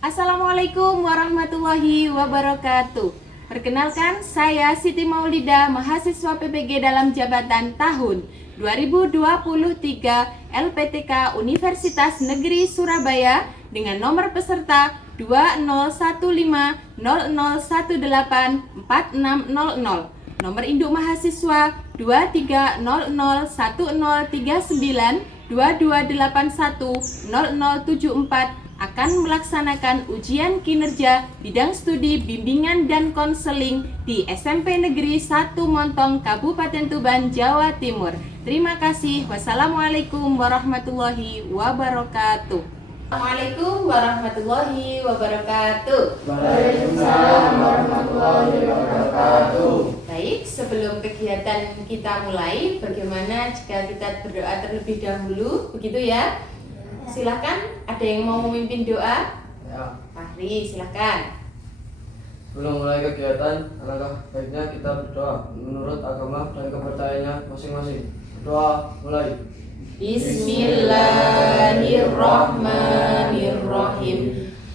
Assalamualaikum warahmatullahi wabarakatuh. Perkenalkan, saya Siti Maulida, mahasiswa PPG dalam jabatan tahun 2023 LPTK Universitas Negeri Surabaya dengan nomor peserta 201500184600. Nomor induk mahasiswa 2300103922810074 akan melaksanakan ujian kinerja bidang studi bimbingan dan konseling di SMP Negeri 1 Montong, Kabupaten Tuban, Jawa Timur. Terima kasih. Wassalamualaikum warahmatullahi wabarakatuh. Assalamualaikum warahmatullahi wabarakatuh. Waalaikumsalam warahmatullahi wabarakatuh. Baik, sebelum kegiatan kita mulai, bagaimana jika kita berdoa terlebih dahulu, begitu ya? Silahkan, ada yang mau memimpin doa? Ya, Fahri, silahkan. sebelum mulai kegiatan, alangkah baiknya kita berdoa menurut agama dan kepercayaannya masing-masing. Berdoa mulai. Bismillahirrahmanirrahim.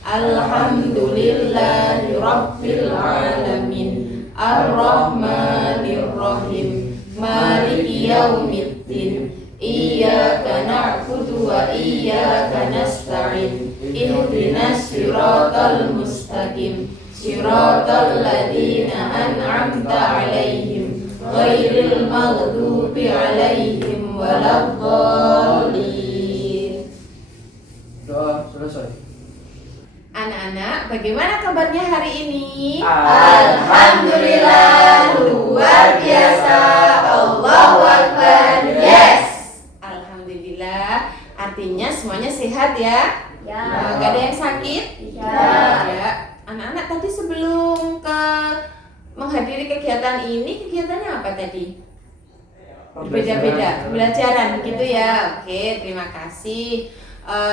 Alhamdulillahi rabbil alamin. Ar-Rahmanirrahim. Maliki yaumiddin. Iyyaka na'budu wa iyyaka nasta'in. Ihdinas siratal mustaqim. Siratal ladzina an'amta 'alaihim ghairil maghdubi 'alaihim waladdallin. Doa selesai. Anak-anak, bagaimana kabarnya hari ini? Alhamdulillah, luar biasa. Allahu Akbar. Yes. Alhamdulillah. Artinya semuanya sehat ya? Ya. Gak ada yang sakit? Ya. Anak-anak tadi sebelum menghadiri kegiatan ini, kegiatannya apa tadi? Beda-beda, pembelajaran begitu ya. Oke, terima kasih.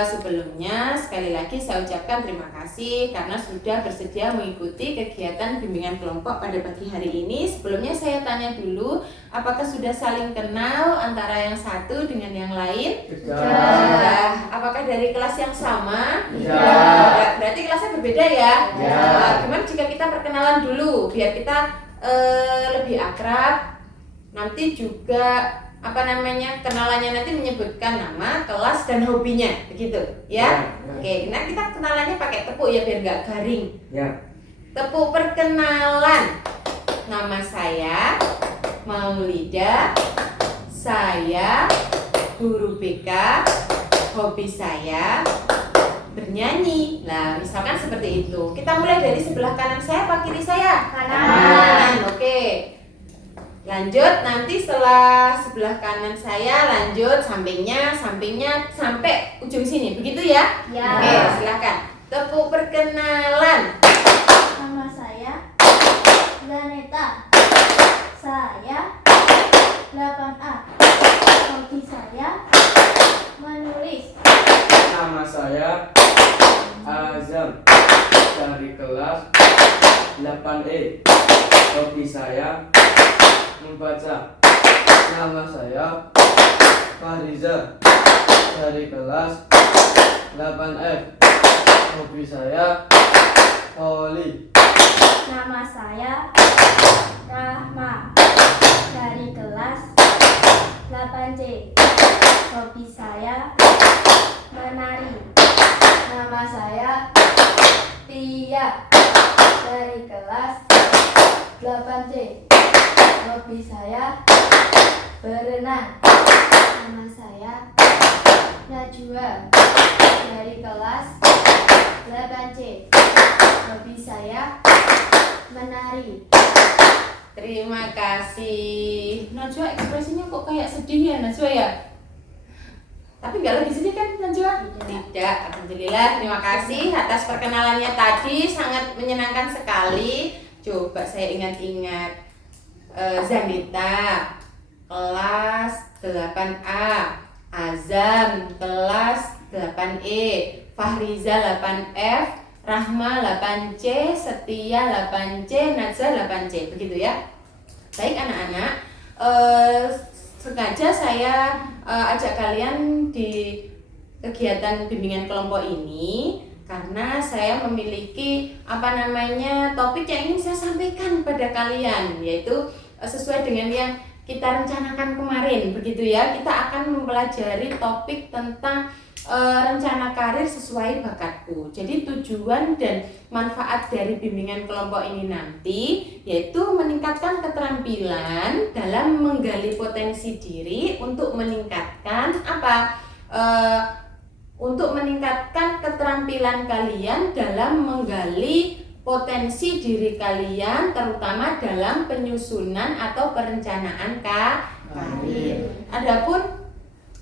Sebelumnya sekali lagi saya ucapkan terima kasih karena sudah bersedia mengikuti kegiatan bimbingan kelompok pada pagi hari ini. Sebelumnya saya tanya dulu, apakah sudah saling kenal antara yang satu dengan yang lain? Sudah. Apakah dari kelas yang sama? Ya. Berarti kelasnya berbeda ya? Ya. Gimana jika kita perkenalan dulu biar kita lebih akrab? Nanti juga kenalannya nanti menyebutkan nama, kelas, dan hobinya, begitu ya? Ya. Oke, nah kita kenalannya pakai tepuk ya biar nggak garing. Ya. Tepuk perkenalan. Nama saya Maulida. Saya guru BK. Hobi saya bernyanyi. Nah, misalkan seperti itu. Kita mulai dari sebelah kanan saya apa kiri saya? Kanan. Oke. Lanjut, nanti setelah sebelah kanan saya lanjut sampingnya sampai ujung sini, begitu ya? Ya. Oke, silakan. Tepuk perkenalan. Nama saya Zaneta. Saya 8A. Hobi saya menulis. Nama saya Azam dari kelas 8E. Hobi saya membaca. Nama saya Fariza dari kelas 8F. Hobi saya voli. Nama saya Rahma dari kelas 8C. Hobi saya menari. Nama saya Tia dari kelas 8C. Hobi saya berenang. Nama saya Najwa dari kelas 8C. Hobi saya menari. Terima kasih. Najwa, ekspresinya kok kayak sedih ya Najwa ya? Tapi nggak lagi sedih kan Najwa? Tidak. Alhamdulillah. Terima kasih atas perkenalannya tadi, sangat menyenangkan sekali. Coba saya ingat-ingat. Zanita kelas 8A, Azam kelas 8E, Fahriza 8F, Rahma 8C, Setia 8C, Najwa 8C, begitu ya. Baik anak-anak, sengaja saya ajak kalian di kegiatan bimbingan kelompok ini karena saya memiliki topik yang ingin saya sampaikan pada kalian, yaitu sesuai dengan yang kita rencanakan kemarin, begitu ya. Kita akan mempelajari topik tentang rencana karir sesuai bakatku. Jadi tujuan dan manfaat dari bimbingan kelompok ini nanti yaitu meningkatkan keterampilan dalam menggali potensi diri untuk meningkatkan untuk meningkatkan keterampilan kalian dalam menggali potensi diri kalian, terutama dalam penyusunan atau perencanaan karir. Adapun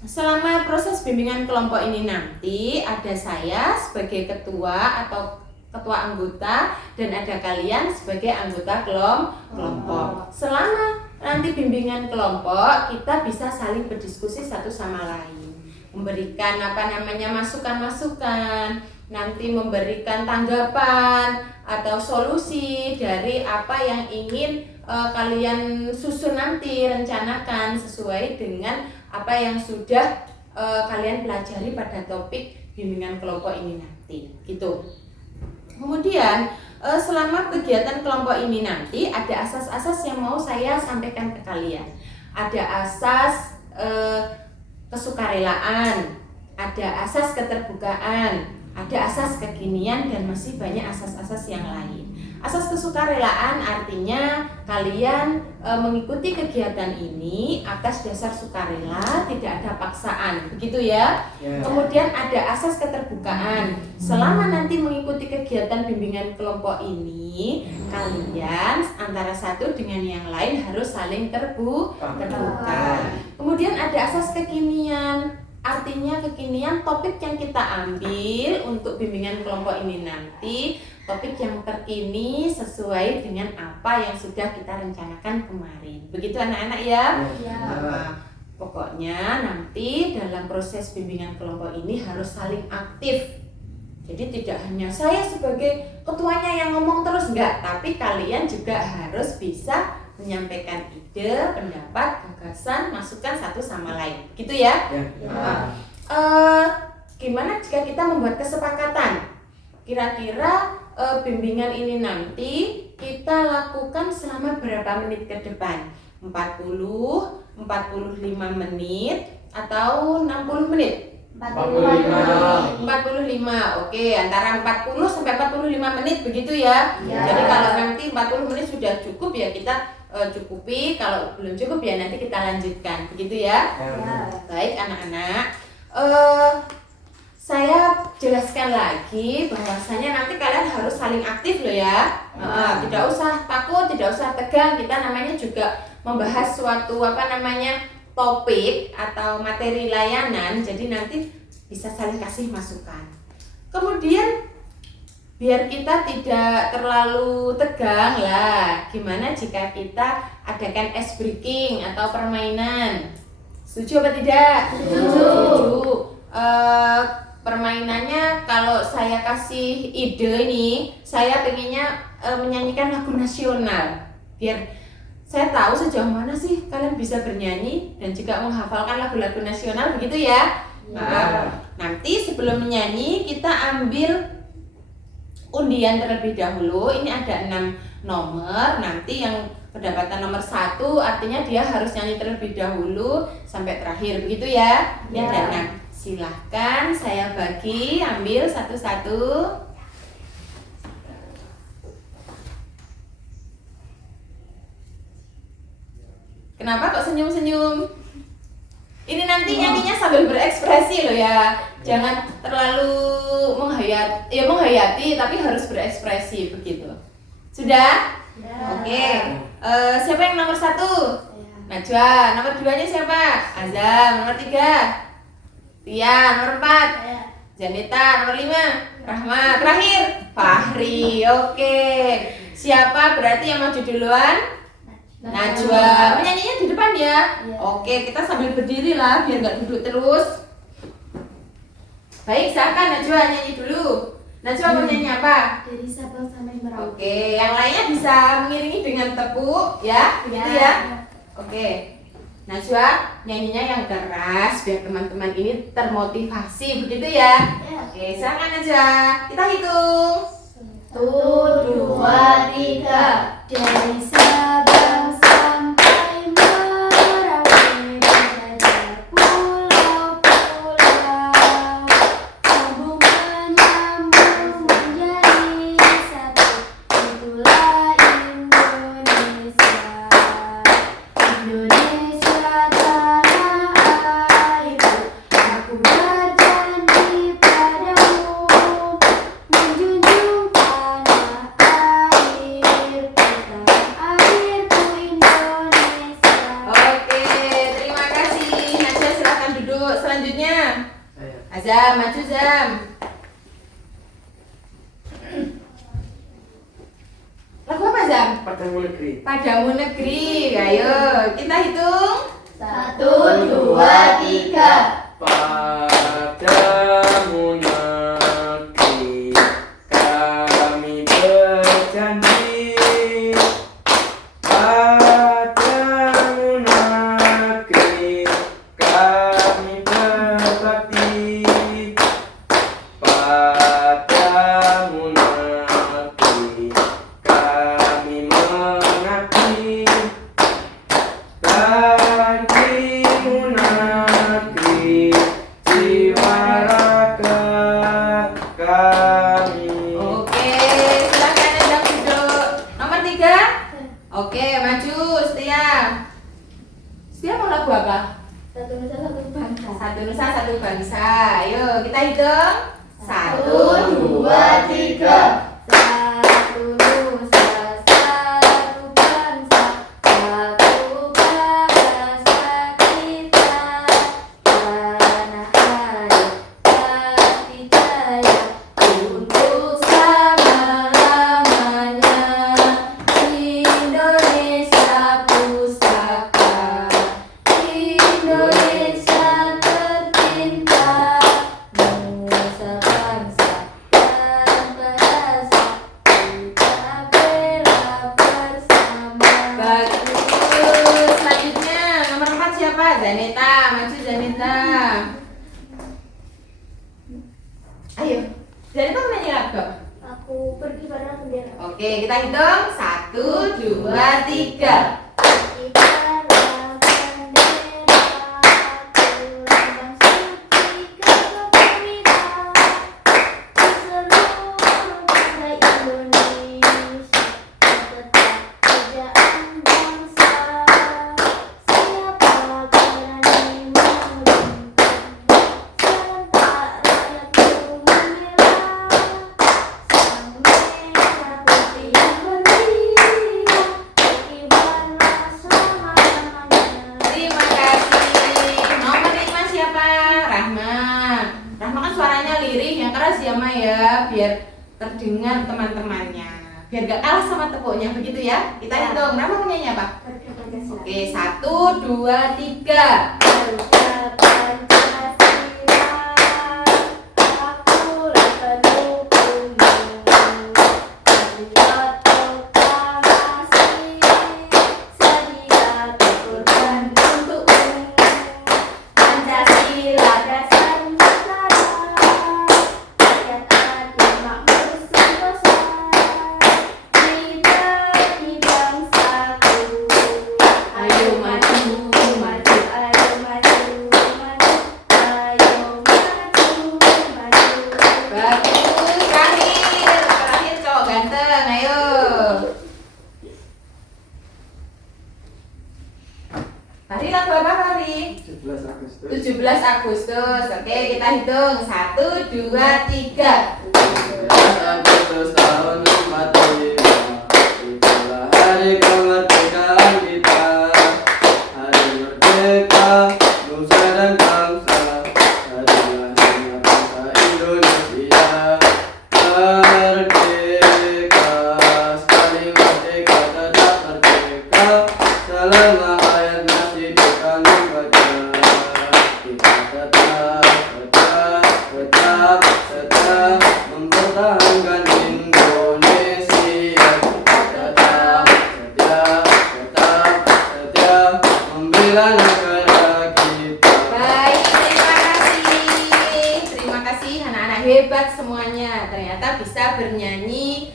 selama proses bimbingan kelompok ini nanti ada saya sebagai ketua atau ketua anggota dan ada kalian sebagai anggota kelompok. Selama nanti bimbingan kelompok, kita bisa saling berdiskusi satu sama lain, memberikan masukan-masukan, nanti memberikan tanggapan atau solusi dari apa yang ingin kalian susun nanti, rencanakan sesuai dengan apa yang sudah kalian pelajari pada topik bimbingan kelompok ini nanti, gitu. Kemudian selama kegiatan kelompok ini nanti ada asas-asas yang mau saya sampaikan ke kalian. Ada asas kesukarelaan, ada asas keterbukaan, ada asas kekinian, dan masih banyak asas-asas yang lain. Asas kesukarelaan artinya kalian mengikuti kegiatan ini atas dasar sukarela, tidak ada paksaan, begitu ya. Kemudian ada asas keterbukaan. Selama nanti mengikuti kegiatan bimbingan kelompok ini, kalian antara satu dengan yang lain harus saling terbuka. Kemudian ada asas kekinian. Artinya kekinian topik yang kita ambil untuk bimbingan kelompok ini nanti topik yang terkini sesuai dengan apa yang sudah kita rencanakan kemarin. Begitu anak-anak ya? Nah, pokoknya nanti dalam proses bimbingan kelompok ini harus saling aktif. Jadi tidak hanya saya sebagai ketuanya yang ngomong terus, enggak, tapi kalian juga harus bisa menyampaikan ide, pendapat, gagasan, masukan satu sama lain, gitu ya? Gimana jika kita membuat kesepakatan? Kira-kira bimbingan ini nanti kita lakukan selama berapa menit ke depan? 40, 45 menit, atau 60 menit? 45. Oke, antara 40 sampai 45 menit begitu ya. Jadi kalau nanti 40 menit sudah cukup ya kita cukupi, kalau belum cukup ya nanti kita lanjutkan, begitu ya. Baik anak-anak, saya jelaskan lagi bahwasanya nanti kalian harus saling aktif loh ya. Tidak usah takut, tidak usah tegang, kita namanya juga membahas suatu topik atau materi layanan, jadi nanti bisa saling kasih masukan. Kemudian biar kita tidak terlalu tegang lah, gimana jika kita adakan ice breaking atau permainan? Setuju apa tidak? Setuju. Permainannya kalau saya kasih ide nih, saya pengennya menyanyikan lagu nasional, biar saya tahu sejauh mana sih kalian bisa bernyanyi dan juga menghafalkan lagu-lagu nasional, begitu ya. Nanti sebelum menyanyi kita ambil undian terlebih dahulu. Ini ada 6 nomor. Nanti yang pendapatan nomor 1 artinya dia harus nyanyi terlebih dahulu sampai terakhir, begitu ya. Ya. Dan silahkan saya bagi, ambil satu-satu. Kenapa kok senyum-senyum? Ini nanti nyanyinya sambil berekspresi loh ya. Jangan terlalu menghayati, tapi harus berekspresi begitu. Sudah? Oke. Siapa yang nomor 1? Najwa. Nomor 2-nya siapa? Azam. Nomor 3? Tia. Nomor 4? Janita. Nomor 5? Rahma. Terakhir? Fahri. Oke. Siapa berarti yang maju duluan? Najwa. Menyanyinya di depan ya? Oke, kita sambil berdiri lah biar nggak duduk terus. Baik, silakan Najwa nyanyi dulu. Najwa mau nyanyi apa? Dari Sabang sampai Merauke. Oke, yang lainnya bisa mengiringi dengan tepuk ya, begitu ya. Oke. Najwa, nyanyinya yang keras biar teman-teman ini termotivasi, begitu ya? Oke, silakan Najwa. Kita hitung. 1, 2, 3. Dari Sabang sampai Merauke menjajah pulau-pulau, sambung menyambung menjadi satu, itulah Indonesia. Indonesia tanah airku, aku berjanji padamu menjunjung tanah airku, tanah airku Indonesia. Oke, terima kasih. Najwa silakan duduk. Selanjutnya, Saya. Azam, maju Zam. Lagu apa Zam? Padamu negeri. Padamu negeri. Ayo, kita hitung. 1, 2, 3. Padamu negeri kami berjanji, padamu negeri kami berbakti, padamu negeri kami mengabdi. Bagimu negeri jiwa raga kami. Oke, silakan Azam duduk. Nomor 3. Oke, maju Setia. Setia mau lagu apa? Satu Nusa Satu Bangsa. Satu Nusa Satu Bangsa. Ayo, kita hitung. 1, 2, 3. Satu Nusa Satu Bangsa, satu bahasa kita, tanah air hati jaya untuk selama-lamanya. Indonesia pusaka, Indonesia tercinta, nusa bangsa dan bahasa kita bela bersama. bagus. Selanjutnya, nomor 4 siapa? Zaneta. Maju Zaneta. Ayo. Zaneta mau nyanyi lagu apa? Aku pergi pada bendera. Oke, kita hitung. 1, 2, 3. Kibarlah bendera, lambang suci kepemimpinan di seluruh bangsa Indonesia, tetap kejayaan bangsa. Siapa berani menurunkan serentak rakyatku mengira, sang merah putih bendera, berkibarlah selama-lamanya. Terima kasih. Nomor 5 siapa? Rahma. Rahma kan suaranya lirih, yang keras ya Ma ya, biar terdengar teman-temannya. Biar gak kalah sama tepuknya, begitu ya? Kita hitung. Rahma mau nyanyi apa? Oke, 1, 2, 3. Garuda Pancasila, akulah pendukungmu. Patriot proklamasi, sedia berkorban untukmu. Pancasila dasar negara, rakyat adil makmur sentosa, diberi bangsaku. Ayo maju, maju, ayo maju, maju, ayo maju, maju. Bagus, terakhir cowok ganteng, ayo. Hari lagu apa hari? 17 Agustus. 17 Agustus. Oke, kita hitung. 1, 2, 3. 17 Agustus tahun 45, itulah hari kemerdekaan kita, hari merdeka nusa dan bangsa, hari lahirnya bangsa Indonesia. Merdeka, sekali merdeka tetap merdeka, selama hayat masih di kandung badan. Kita tetap mempertahankan Indonesia. Kita tetap setia membela negara. bisa bernyanyi,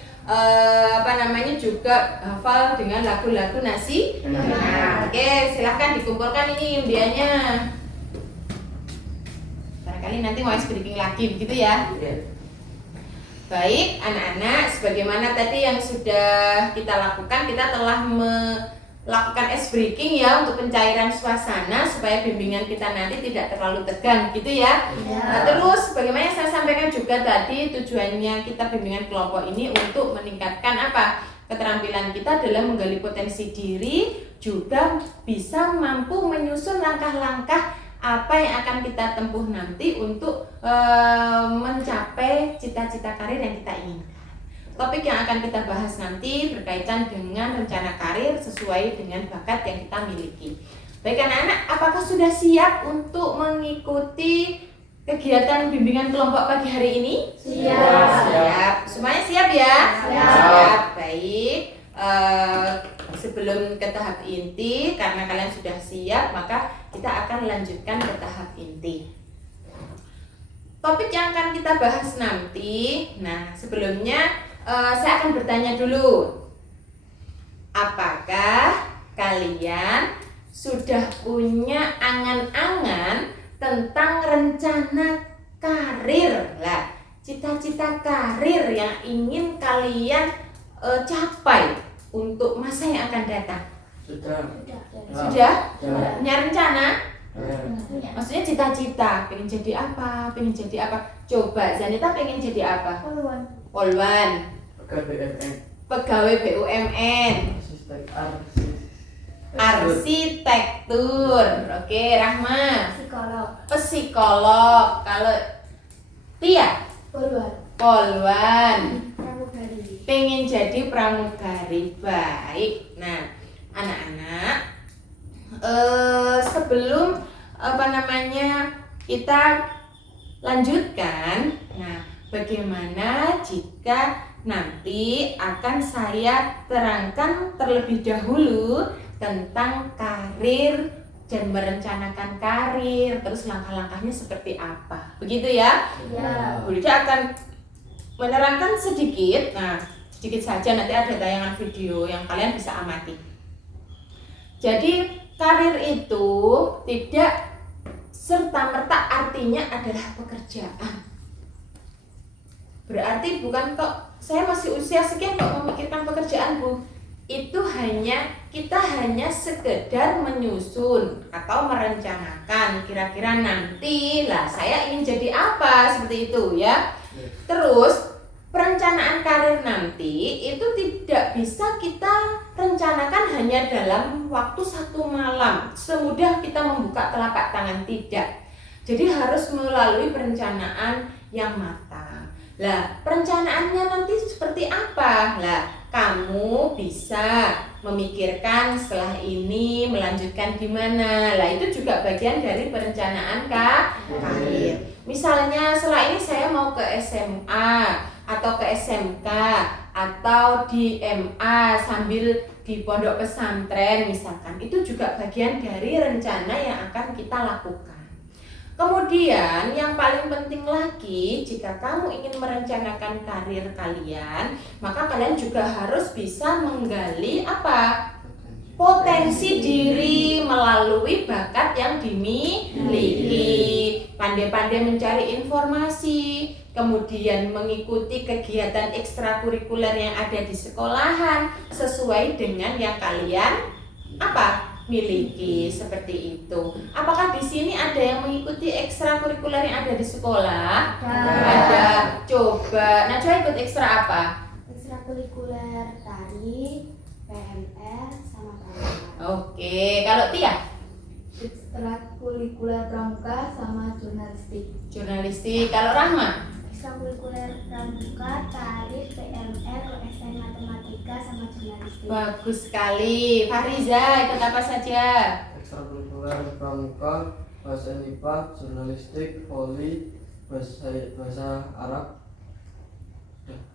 juga hafal dengan lagu-lagu nasional. Oke, silahkan dikumpulkan ini undiannya. Barangkali nanti mau ice breaking lagi, begitu ya. Baik, anak-anak, sebagaimana tadi yang sudah kita lakukan, kita telah melakukan ice breaking ya untuk pencairan suasana supaya bimbingan kita nanti tidak terlalu tegang, gitu ya. Nah, terus, bagaimana yang saya sampaikan juga tadi, tujuannya kita bimbingan kelompok ini untuk meningkatkan apa? Keterampilan kita dalam menggali potensi diri, juga bisa mampu menyusun langkah-langkah apa yang akan kita tempuh nanti untuk mencapai cita-cita karir yang kita inginkan. Topik yang akan kita bahas nanti berkaitan dengan rencana karir sesuai dengan bakat yang kita miliki. Baik anak-anak, apakah sudah siap untuk mengikuti kegiatan bimbingan kelompok pagi hari ini? Siap. Semuanya siap ya? Siap. Baik. Sebelum ke tahap inti, karena kalian sudah siap, maka kita akan lanjutkan ke tahap inti. Topik yang akan kita bahas nanti, nah sebelumnya saya akan bertanya dulu, apakah kalian sudah punya angan-angan tentang rencana karir lah, cita-cita karir yang ingin kalian capai untuk masa yang akan datang? Sudah? Punya rencana? Maksudnya cita-cita, pengen jadi apa? Coba, Zanita pengen jadi apa? Polwan. Pegawai BUMN. Arsitektur. Oke, Rahma. Psikolog. Kalau Tia? Polwan. Pengen jadi pramugari. Baik. Nah, anak-anak, sebelum kita lanjutkan, nah bagaimana jika nanti akan saya terangkan terlebih dahulu tentang karir dan merencanakan karir, terus langkah-langkahnya seperti apa, begitu ya? Bu Lida akan menerangkan sedikit, nah sedikit saja, nanti ada tayangan video yang kalian bisa amati. Jadi karir itu tidak serta-merta artinya adalah pekerjaan. Berarti bukan kok saya masih usia sekian kok memikirkan pekerjaan, Bu. Itu kita hanya sekedar menyusun atau merencanakan kira-kira nanti lah saya ingin jadi apa, seperti itu ya. Terus perencanaan karir nanti itu tidak bisa kita rencanakan hanya dalam waktu satu malam, semudah kita membuka telapak tangan, tidak. Jadi harus melalui perencanaan yang matang. Lah, perencanaannya nanti seperti apa? Lah, kamu bisa memikirkan setelah ini melanjutkan di mana. Lah, itu juga bagian dari perencanaan karir. Misalnya setelah ini saya mau ke SMA atau ke SMK atau di MA sambil di pondok pesantren misalkan, itu juga bagian dari rencana yang akan kita lakukan. Kemudian yang paling penting lagi, jika kamu ingin merencanakan karir kalian, maka kalian juga harus bisa menggali apa? Potensi diri melalui bakat yang dimiliki. Pandai-pandai mencari informasi, kemudian mengikuti kegiatan ekstrakurikuler yang ada di sekolahan sesuai dengan yang kalian apa? Miliki, seperti itu. Apakah di sini ada yang mengikuti ekstrakurikuler yang ada di sekolah? Ada. Coba, Najwa ikut ekstra apa? Ekstrakurikuler tari, PMR, sama pramuka. Oke, kalau Tia? Ekstrakurikuler pramuka sama jurnalistik. Jurnalistik. Kalau Rahma? Ekstrakurikuler pramuka, tari, PMR, OSN matematika sama jurnalistik. Bagus sekali. Fariza ikut apa saja? Ekstrakurikuler pramuka, bahasa IPA, jurnalistik, voli, bahasa Arab.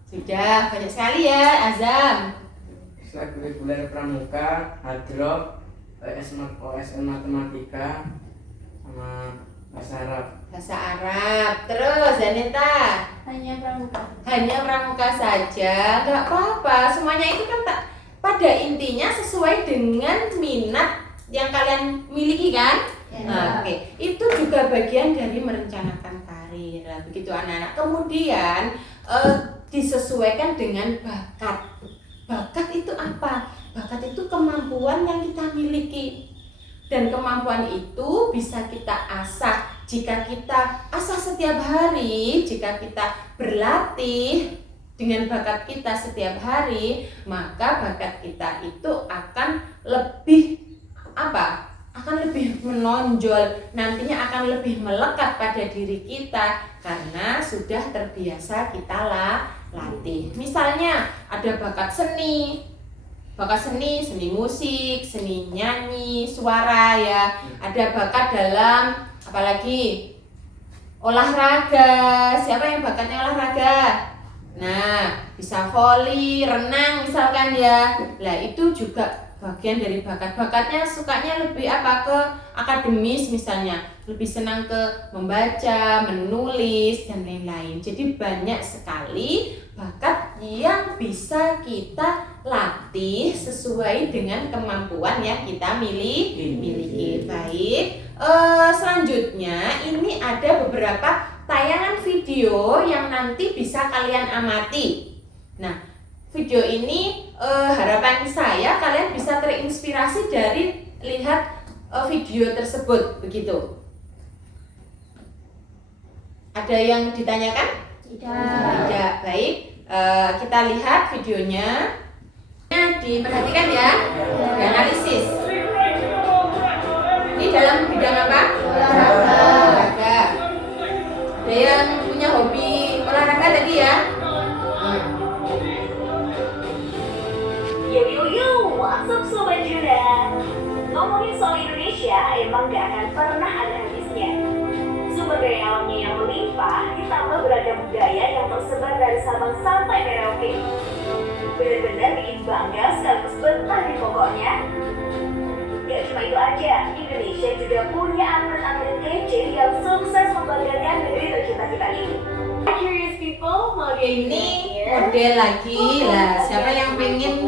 Sudah banyak sekali ya, Azam. Ekstrakurikuler pramuka, hadrop, OSN matematika, sama bahasa Arab. Bahasa Arab. Terus Zaneta? Hanya pramuka. Hanya pramuka saja, nggak apa-apa. Semuanya itu kan tak, pada intinya sesuai dengan minat yang kalian miliki kan? Ya. Nah, oke. Itu juga bagian dari merencanakan karir. Nah, begitu anak-anak. Kemudian disesuaikan dengan bakat. Bakat itu apa? Bakat itu kemampuan yang kita miliki. Dan kemampuan itu bisa kita asah jika kita asah setiap hari, jika kita berlatih dengan bakat kita setiap hari, maka bakat kita itu akan lebih apa? Akan lebih menonjol, nantinya akan lebih melekat pada diri kita karena sudah terbiasa kita latih. Misalnya ada bakat seni, seni musik, seni nyanyi, suara ya. Ada bakat dalam apalagi olahraga. Siapa yang bakatnya olahraga? Nah, bisa voli, renang misalkan ya. Lah itu juga bagian dari bakat. Bakatnya sukanya lebih apa, ke akademis misalnya, lebih senang ke membaca, menulis dan lain-lain. Jadi banyak sekali bakat yang bisa kita latih sesuai dengan kemampuan yang kita miliki. Baik, selanjutnya ini ada beberapa tayangan video yang nanti bisa kalian amati. Nah, video ini harapan saya kalian bisa terinspirasi dari lihat video tersebut, begitu. Ada yang ditanyakan? Tidak. Baik, kita lihat videonya. Diperhatikan ya, dianalisis. Ini dalam bidang apa? Olahraga. Ada yang punya hobi olahraga tadi ya? Yo yo yo, what's up Sobat Juna? Ngomongin soal Indonesia emang gak akan pernah ada habisnya. Sumber daya alamnya yang melimpah ditambah beragam budaya yang tersebar dari Sabang sampai Merauke. Benar-benar bikin bangga sekaligus betah di pokoknya. Gak cuma itu aja, Indonesia juga punya atlet-atlet kece yang sukses membanggakan negeri tercinta kita ini. Curious people, mau Ini model lagi lah. Siapa yang pengen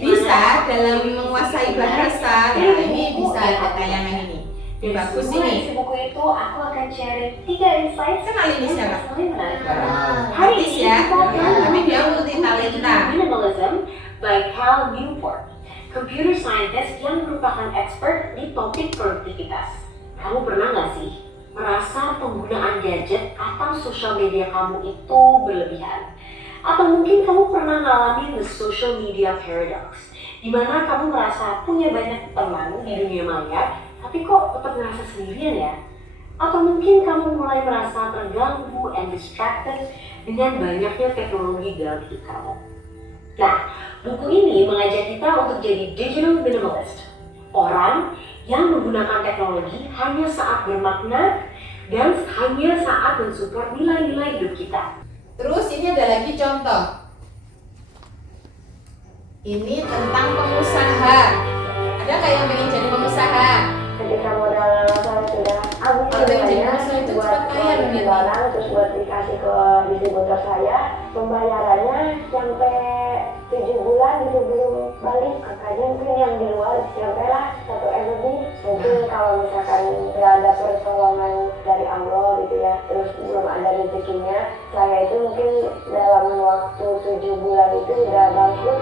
bisa dalam menguasai bahasa? Nah, ini bisa ada tayangan ini. Ini bagus ini. Di buku itu aku akan sharing 3 insight. Kenal ini siapa? Hari Artis ini ya, kita tapi dia multi talenta. Minimalism by Cal Newport, computer scientist yang merupakan expert di topik produktivitas. Kamu pernah nggak sih merasa penggunaan gadget atau sosial media kamu itu berlebihan? Atau mungkin kamu pernah ngalamin the social media paradox, di mana kamu merasa punya banyak teman di dunia maya, tapi kok tetap merasa sendirian ya? Atau mungkin kamu mulai merasa terganggu and distracted dengan banyaknya teknologi dalam hidup kamu. Nah, buku ini mengajak kita untuk jadi digital minimalist. Orang yang menggunakan teknologi hanya saat bermakna dan hanya saat mensupport nilai-nilai hidup kita. Terus ini ada lagi contoh. Ini tentang pengusaha. Ada nggak yang pengen jadi pengusaha? Ketika modal saya sudah habis Kalau yang jadi semuanya pengusaha itu buat cepat kaya loh, Nini. barang terus buat dikasih ke distributor saya, pembayarannya sampai 7 bulan itu belum balik. Kakaknya mungkin yang di luar sampai lah 1 M lebih. Mungkin kalau misalkan nggak ada pertolongan dari Allah gitu ya, terus belum ada rezekinya, saya itu mungkin dalam waktu 7 bulan itu udah bangkrut.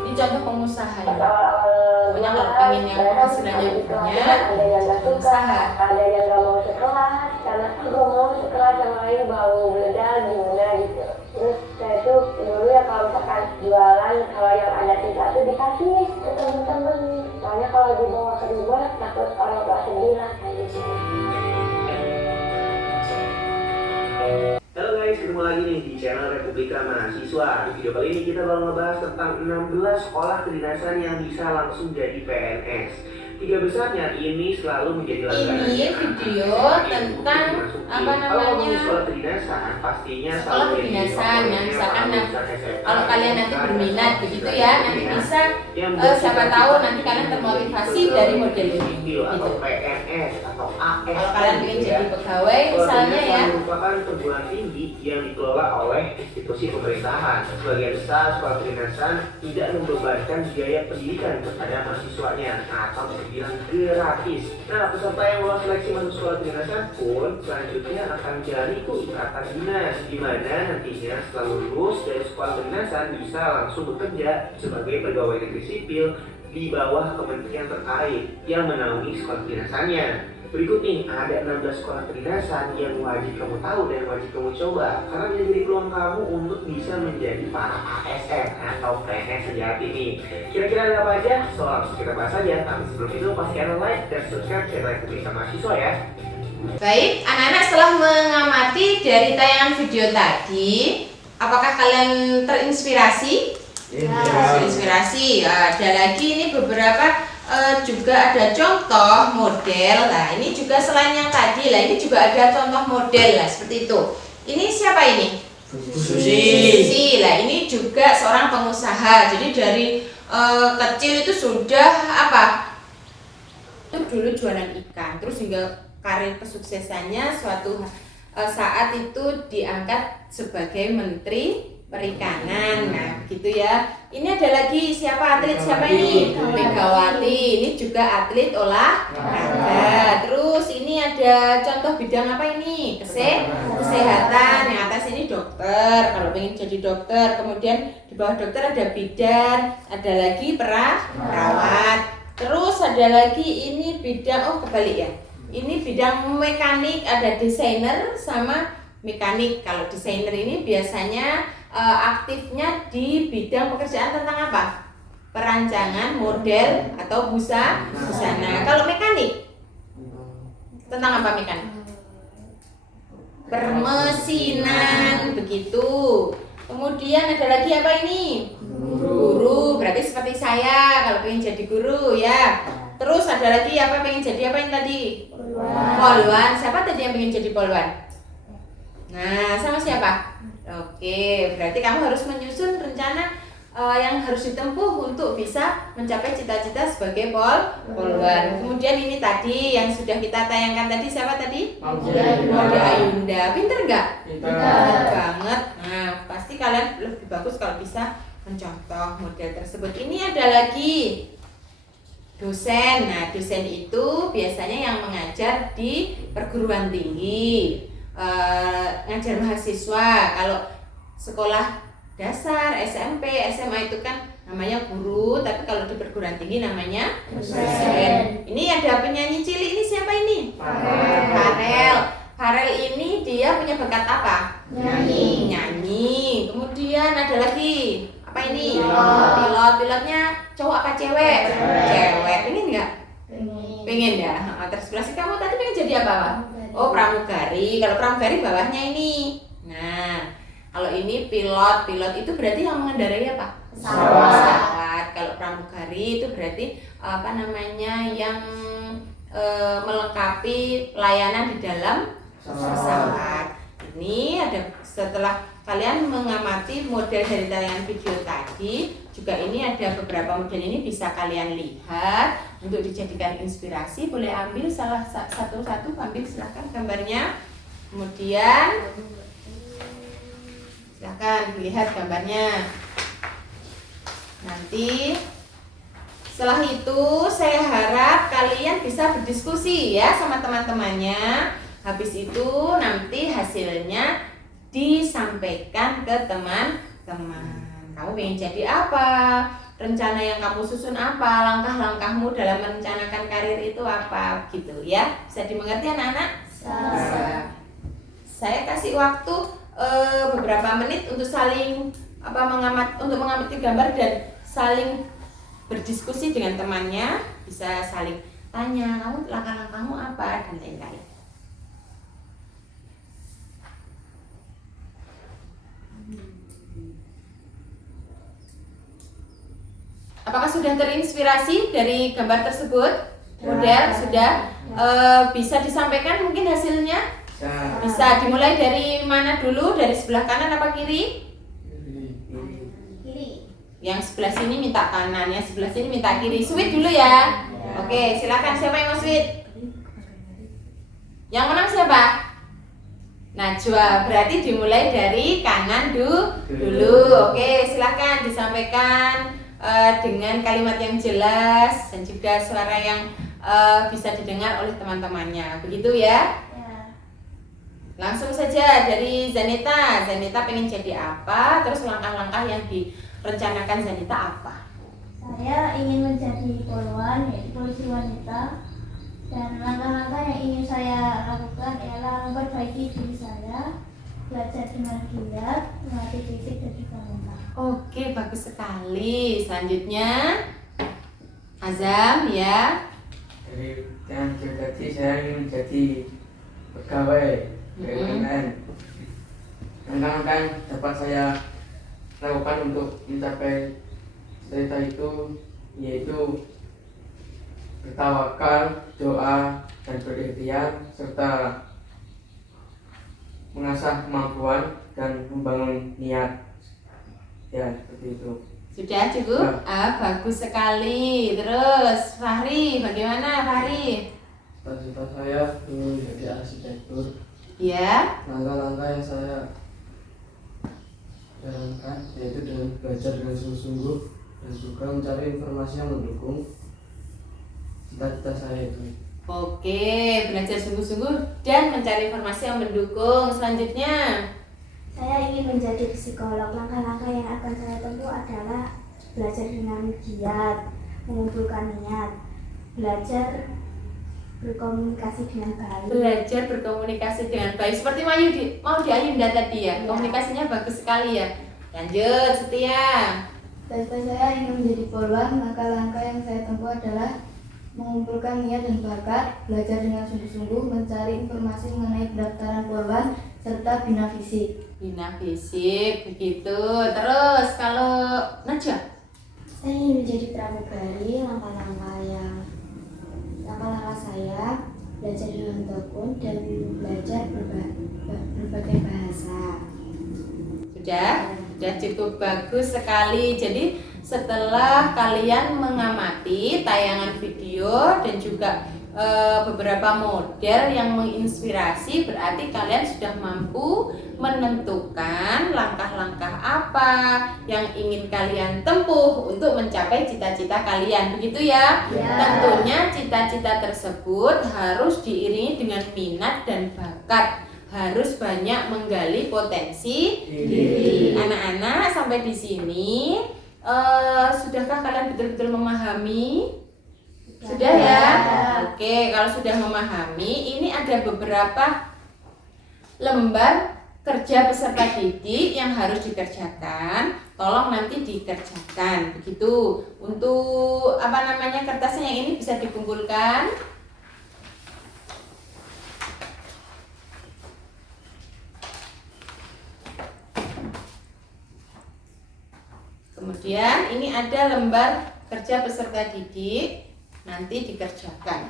Ini contoh pengusaha ya. Awal-awal Pokoknya kalau pengen yang penghasilannya banyak, ada yang nggak suka, usaha. ada yang nggak mau sekelas karena gue mau sekelas sama lain bau beda gimana gitu. Terus saya tuh dulu ya kalau misalkan jualan, kalau yang ada sisa tuh dikasih ke temen-temen. Soalnya kalau dibawa ke rumah takut orang tua sedih lah kayak gitu. Halo guys, ketemu lagi nih di channel Republika Mahasiswa. Di video kali ini kita bakal ngebahas tentang 16 sekolah kedinasan yang bisa langsung jadi PNS. Tiga besarnya ini selalu menjadi langganan. Ini video tentang apa namanya sekolah kedinasan, pastinya sekolah kedinasan. Nah, misalkan kalau kalian nanti berminat begitu ya, nanti bisa siapa tahu nanti kalian termotivasi dari model ini. Gitu. Atau PNS atau AS. Kalau kalian ingin jadi pegawai misalnya ya. Merupakan perguruan tinggi yang dikelola oleh institusi pemerintahan. Sebagian besar sekolah kedinasan tidak membebankan biaya pendidikan kepada mahasiswanya atau terbilang gratis. Nah, peserta yang lolos seleksi masuk sekolah kedinasan pun selanjutnya akan menjalani ikatan dinas, di mana nantinya setelah lulus dari sekolah kedinasan bisa langsung bekerja sebagai pegawai negeri sipil di bawah kementerian terkait yang menaungi sekolah kedinasannya. Berikut nih, ada 16 sekolah kedinasan yang wajib kamu tahu dan wajib kamu coba karena menjadi peluang kamu untuk bisa menjadi para ASN atau PNS sejati nih. Kira-kira ada apa aja? So, langsung kita bahas aja. Tapi sebelum itu pastikan like dan subscribe channel Republika Mahasiswa ya. Baik, anak-anak setelah mengamati dari tayangan video tadi, apakah kalian terinspirasi? Terinspirasi. Ada lagi ini beberapa juga ada contoh model. Nah, ini juga selain yang tadi lah, ini juga ada contoh model lah seperti itu. Ini siapa ini? Susi. Lah, ini juga seorang pengusaha. Jadi dari kecil itu sudah apa? Itu dulu jualan ikan, terus hingga karir kesuksesannya suatu saat itu diangkat sebagai menteri perikanan. Nah, gitu ya. Ini ada lagi siapa atlet siapa ini? Megawati. Ini juga atlet olahraga. Terus ini ada contoh bidang apa ini? Kesehatan. Yang atas ini dokter. Kalau pengen jadi dokter, kemudian di bawah dokter ada bidan, ada lagi perawat. Terus ada lagi ini bidang kebalik ya. Ini bidang mekanik, ada desainer sama mekanik. Kalau desainer ini biasanya aktifnya di bidang pekerjaan tentang apa? Perancangan, model atau busana. Kalau mekanik tentang apa mekanik? Permesinan, begitu. Kemudian ada lagi apa ini? Guru. Berarti seperti saya kalau pengen jadi guru ya. Terus ada lagi apa, pengen jadi apa yang tadi? Polwan. Siapa tadi yang pengen jadi polwan? Nah, sama siapa? Oke, berarti kamu harus menyusun rencana yang harus ditempuh untuk bisa mencapai cita-cita sebagai polwan. Kemudian ini tadi yang sudah kita tayangkan tadi, siapa tadi? Maudy Ayunda. Pinter nggak? Pinter banget. Nah, pasti kalian lebih bagus kalau bisa mencontoh model tersebut. Ini ada lagi dosen. Nah, dosen itu biasanya yang mengajar di perguruan tinggi. Ngajar mahasiswa. Kalau sekolah dasar, SMP, SMA itu kan namanya guru, tapi kalau di perguruan tinggi namanya dosen. Ini ada penyanyi cilik, ini siapa ini? Farel ini dia punya bakat apa? Nyanyi. Kemudian ada lagi apa ini? Pilotnya cowok apa cewek? Cewek. Pengen nggak? Pengen ya. Terinspirasi. Kamu tadi pengen jadi apa? Oh, pramugari. Kalau pramugari bawahnya ini. Nah, kalau ini pilot itu berarti yang mengendarai apa? Pesawat. Kalau pramugari itu berarti apa namanya, yang melengkapi pelayanan di dalam pesawat. Ini ada, setelah kalian mengamati model dari tayangan video tadi, juga ini ada beberapa model ini bisa kalian lihat untuk dijadikan inspirasi. Boleh ambil salah satu-satu, ambil silahkan gambarnya. Kemudian silahkan lihat gambarnya. Nanti setelah itu saya harap kalian bisa berdiskusi ya sama teman-temannya. Habis itu nanti hasilnya disampaikan ke teman-teman. Kamu ingin jadi apa? Rencana yang kamu susun apa? Langkah-langkahmu dalam merencanakan karir itu apa? Gitu ya. Bisa dimengerti anak-anak? Bisa. Saya kasih waktu beberapa menit untuk saling mengamati gambar dan saling berdiskusi dengan temannya. Bisa saling tanya, kamu langkah-langkahmu apa, dan lain-lain. Apakah sudah terinspirasi dari gambar tersebut? Model sudah. Bisa disampaikan mungkin hasilnya? Bisa. Bisa. Dimulai dari mana dulu? Dari sebelah kanan apa kiri? Kiri. Yang sebelah sini minta kanan, yang sebelah sini minta kiri. Sweet dulu ya. Oke, silakan, siapa yang mau sweet? Yang menang siapa? Najwa. Berarti dimulai dari kanan dulu. Oke, silakan disampaikan dengan kalimat yang jelas dan juga suara yang bisa didengar oleh teman-temannya. Begitu ya? Ya. Langsung saja dari Zanita. Zanita pengen jadi apa? Terus langkah-langkah yang direncanakan Zanita apa? Saya ingin menjadi polwan, yaitu polisi wanita. Dan langkah-langkah yang ingin saya lakukan ialah memperbaiki diri saya, belajar dengan giat, melatih fisik dan juga mental. Oke, bagus sekali. Selanjutnya Azam ya. Dari yang tadi saya ingin menjadi pegawai BUMN. Langkah-langkah yang dapat saya lakukan untuk mencapai cita-cita itu yaitu bertawakal, doa, dan berikhtiar serta mengasah kemampuan dan membangun niat. Ya, seperti itu. Sudah cukup? Bagus sekali. Terus Fahri, bagaimana Fahri? Cita-cita saya ingin menjadi arsitektur. Ya. Langkah-langkah yang saya jalankan yaitu dengan belajar dengan sungguh-sungguh dan juga mencari informasi yang mendukung cita-cita saya itu. Oke, belajar sungguh-sungguh dan mencari informasi yang mendukung. Selanjutnya Saya ingin menjadi psikolog. Langkah-langkah yang akan saya tempuh adalah belajar dengan giat, mengumpulkan niat, belajar berkomunikasi dengan baik. belajar berkomunikasi dengan baik. Seperti mau di Ayunda tadi ya. Komunikasinya bagus sekali ya. Lanjut, Setia. Cita-cita saya ingin menjadi polwan. Langkah-langkah yang saya tempuh adalah mengumpulkan niat dan bakat, belajar dengan sungguh-sungguh, mencari informasi mengenai pendaftaran polwan, serta bina fisik. Bina fisik, begitu. Terus kalau Najwa? Saya ingin menjadi pramugari. Langkah-langkah saya belajar dengan tekun dan belajar berbagai bahasa. Sudah cukup bagus sekali. Jadi setelah kalian mengamati tayangan video dan juga beberapa model yang menginspirasi, berarti kalian sudah mampu menentukan langkah-langkah apa yang ingin kalian tempuh untuk mencapai cita-cita kalian, begitu ya? Tentunya cita-cita tersebut harus diiringi dengan minat dan bakat, harus banyak menggali potensi diri. Anak-anak sampai di sini sudahkah kalian betul-betul memahami? Sudah ya? Oke, kalau sudah memahami, ini ada beberapa lembar kerja peserta didik yang harus dikerjakan. Tolong nanti dikerjakan, begitu. Untuk kertasnya yang ini bisa dikumpulkan. Kemudian ini ada lembar kerja peserta didik, nanti dikerjakan.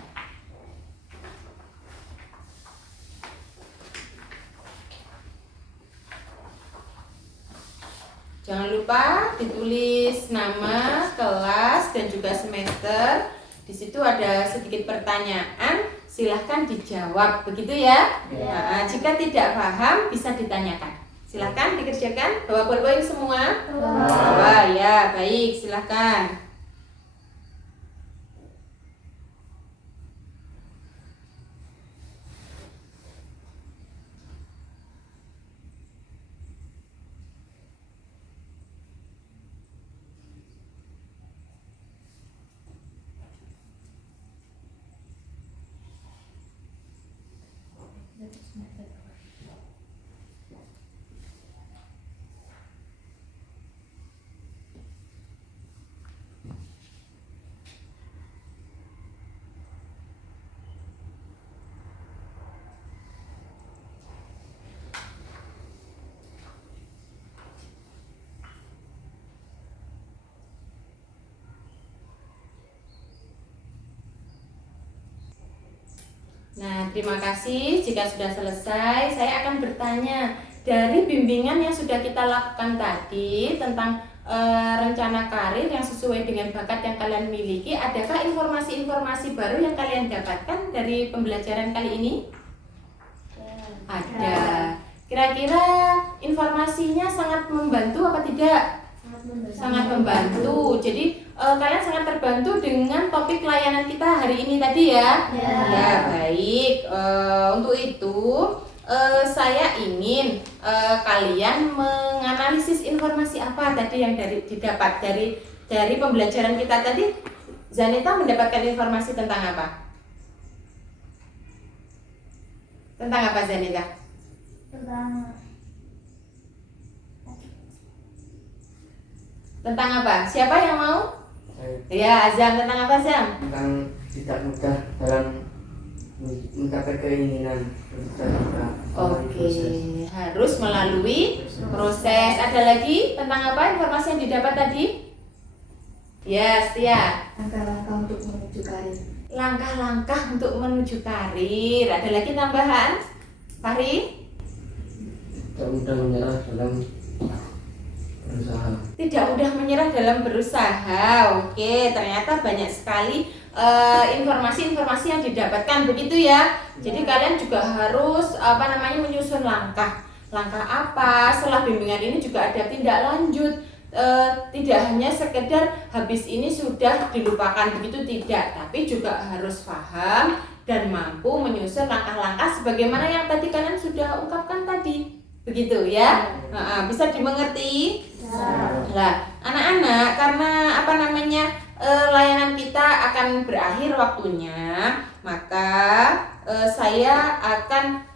Jangan lupa ditulis nama, kelas, dan juga semester. Di situ ada sedikit pertanyaan, silahkan dijawab, begitu ya? Nah, jika tidak paham bisa ditanyakan. Silahkan dikerjakan. Bawa poin semua? Bawa ya, baik, silahkan. Nah, terima kasih. Jika sudah selesai, saya akan bertanya dari bimbingan yang sudah kita lakukan tadi tentang rencana karir yang sesuai dengan bakat yang kalian miliki. Adakah informasi-informasi baru yang kalian dapatkan dari pembelajaran kali ini? Ada. Kira-kira informasinya sangat membantu apa tidak? Sangat membantu. Jadi kalian sangat terbantu dengan topik layanan kita hari ini tadi ya. Ya, baik. Untuk itu saya ingin kalian menganalisis informasi apa tadi yang didapat dari pembelajaran kita tadi. Zaneta mendapatkan informasi tentang apa? Tentang apa, Zaneta? Tentang apa? Siapa yang mau? Ya, Azam, tentang apa, Azam? Tentang tidak mudah dalam mencapai keinginan kita. Oke, harus melalui proses. Ada lagi tentang apa informasi yang didapat tadi? Ya, Setia. Langkah-langkah untuk menuju karir. Langkah-langkah untuk menuju karir. Ada lagi tambahan? Fahri? Tidak mudah menyerah dalam berusaha. Tidak mudah menyerah dalam berusaha. Oke, ternyata banyak sekali informasi-informasi yang didapatkan begitu ya. Jadi kalian juga harus menyusun langkah apa setelah bimbingan ini juga ada tindak lanjut. Tidak hanya sekedar habis ini sudah dilupakan begitu, tidak, tapi juga harus paham dan mampu menyusun langkah-langkah sebagaimana yang tadi kalian sudah ungkapkan tadi, begitu ya. Bisa dimengerti? Nah, anak-anak, karena layanan kita akan berakhir waktunya, maka saya akan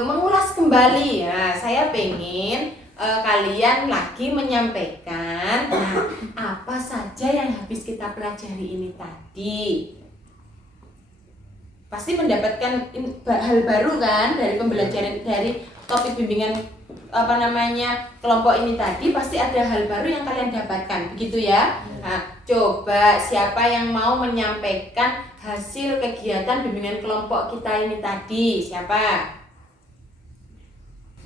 mengulas kembali ya. Saya pengen kalian lagi menyampaikan apa saja yang habis kita pelajari ini tadi. Pasti mendapatkan hal baru kan dari pembelajaran, dari topik bimbingan kelompok ini tadi. Pasti ada hal baru yang kalian dapatkan, begitu ya. Nah, coba siapa yang mau menyampaikan hasil kegiatan bimbingan kelompok kita ini tadi? Siapa?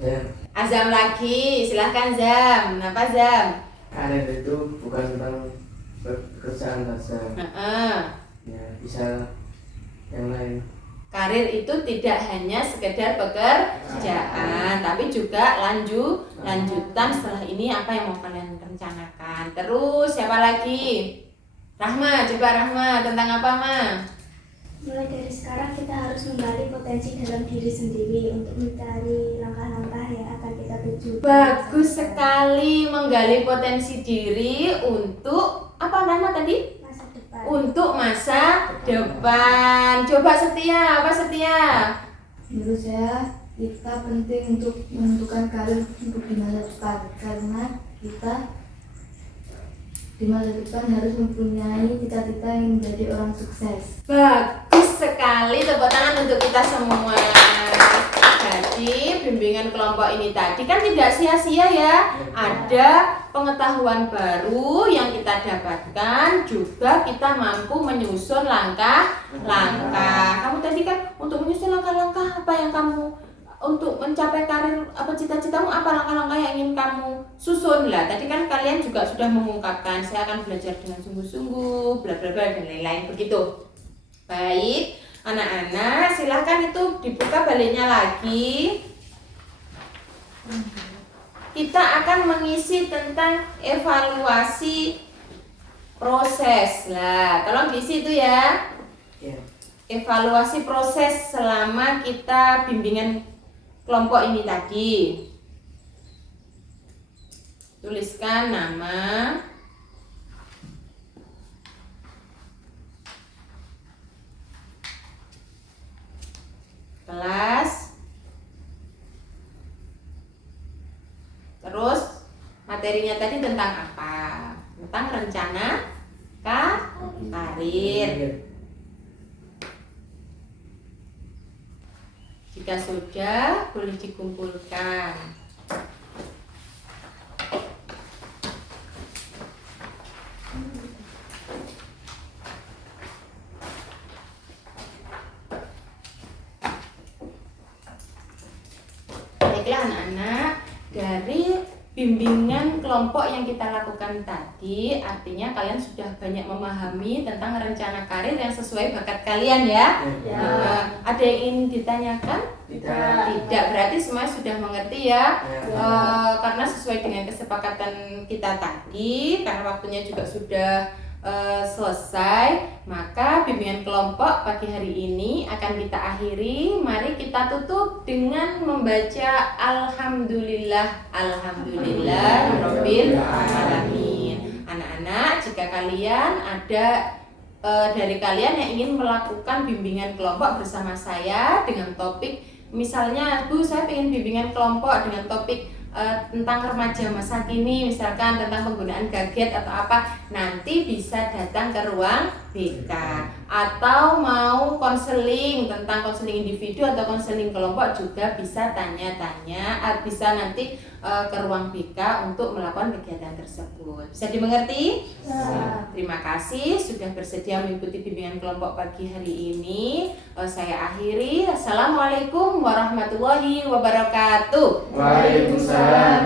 Ya, Azam lagi, silahkan Zam. Kenapa Zam? karir itu bukan tentang pekerjaan saja. Ya, bisa yang lain. Karir itu tidak hanya sekedar pekerjaan, tapi juga lanjutan setelah ini apa yang mau kalian rencanakan. Terus siapa lagi? Rahma, coba Rahma, tentang apa Ma? Mulai dari sekarang kita harus menggali potensi dalam diri sendiri untuk mencari langkah-langkah yang akan kita tuju. Bagus sekali, menggali potensi diri untuk apa Rahma tadi? Masa depan. Untuk masa depan. Coba Setia, apa Setia? Menurut saya kita penting untuk menentukan karir untuk di masa depan, karena kita di masa depan harus mempunyai cita-cita yang menjadi orang sukses. Bagus sekali, tepuk tangan untuk kita semua. Jadi bimbingan kelompok ini tadi kan tidak sia-sia ya. Ada pengetahuan baru yang kita dapatkan, juga kita mampu menyusun langkah-langkah. Kamu tadi kan untuk menyusun langkah-langkah apa yang kamu untuk mencapai karir apa cita-citamu, apa langkah-langkah yang ingin kamu susun lah. Tadi kan kalian juga sudah mengungkapkan saya akan belajar dengan sungguh-sungguh, bla bla bla dan lain-lain begitu. Baik, anak-anak silahkan itu dibuka baliknya lagi. Kita akan mengisi tentang evaluasi proses lah. Tolong diisi itu ya. Evaluasi proses selama kita bimbingan kelompok ini tadi. Tuliskan nama, kelas, terus materinya tadi tentang apa? Tentang rencana karir. Jika sudah, boleh dikumpulkan. anak-anak, dari bimbingan kelompok yang kita lakukan tadi, artinya kalian sudah banyak memahami tentang rencana karir yang sesuai bakat kalian ya. Ada yang ingin ditanyakan? Tidak, berarti semua sudah mengerti ya. Karena sesuai dengan kesepakatan kita tadi, karena waktunya juga sudah selesai, maka bimbingan kelompok pagi hari ini akan kita akhiri. Mari kita tutup dengan membaca Alhamdulillah, Alhamdulillah Rabbil Alamin. Anak-anak, jika kalian ada dari kalian yang ingin melakukan bimbingan kelompok bersama saya dengan topik, misalnya, Bu, saya ingin bimbingan kelompok dengan topik tentang remaja masa kini, misalkan tentang penggunaan gadget atau apa, nanti bisa datang ke ruang BK. Atau mau konseling tentang konseling individu atau konseling kelompok juga bisa tanya-tanya, bisa nanti ke ruang BK untuk melakukan kegiatan tersebut. Bisa dimengerti? Terima kasih sudah bersedia mengikuti bimbingan kelompok pagi hari ini. Saya akhiri. Assalamualaikum warahmatullahi wabarakatuh. Waalaikumsalam